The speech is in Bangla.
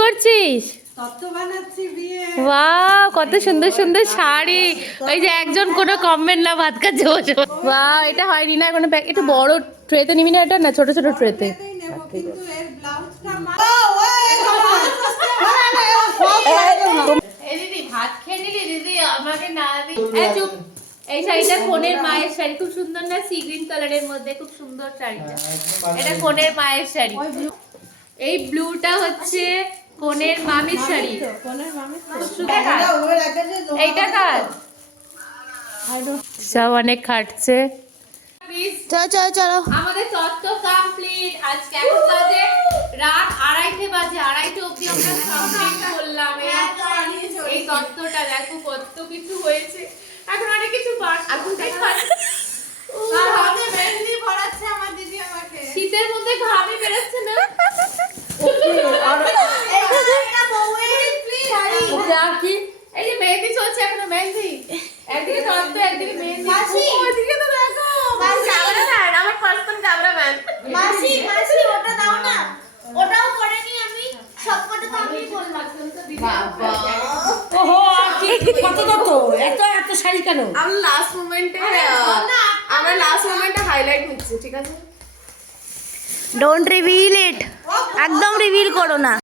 করছিস? বাহ, কত সুন্দর সুন্দর শাড়ি। ওই যে একজন কোনো কমেন্ট না, ভাত খাচ্ছে বসে। বাহ, এটা হয়নি না কোনো প্যাক। একটু বড় ট্রেতে নিবি না, এটা না ছোট ছোট ট্রেতে। দিদি ভাত খেয়ে নিলি দিদি, আমাকে না দিদি। চুপ। এই শাড়িটা কোনের মায়ের শাড়ি, খুব সুন্দর না? সি গ্রিন কালারের মধ্যে খুব সুন্দর শাড়িটা। এটা কোনের মায়ের শাড়ি। এই ব্লুটা হচ্ছে কোনের মামির শাড়ি। এইটা কার? সব অনেক খাটছে। চলো আমাদের তত্ত্ব কমপ্লিট। আজকে এখন বাজে রাত 2:30 বাজে। 2:30 অবধি আমরা কমপ্লিট করলাম এই তত্ত্বটা। দেখো কত কিছু হয়েছে। এখন অনেক কিছু শীতের মধ্যে ঘামে বেরোচ্ছে না। এই যে মেহেন্দি চলছে, এখনো মেহেন্দি। একদিকে তত্ত্ব, একদিকে মেহেন্দি। ওইদিকে তো দেখো ক্যামেরাম্যান, আমার পার্সোনাল ক্যামেরাম্যান। মাসি ওটা দাও না, ওটাও করেনি আমি, সবকটা তো আমি করলাম। বাবা, ওহো, কত কত এত এত শাড়ি কেন? আমরা লাস্ট মোমেন্টে হাইলাইট নিচ্ছি, ঠিক আছে? ডোন্ট রিভিল ইট, একদম রিভিল করো না।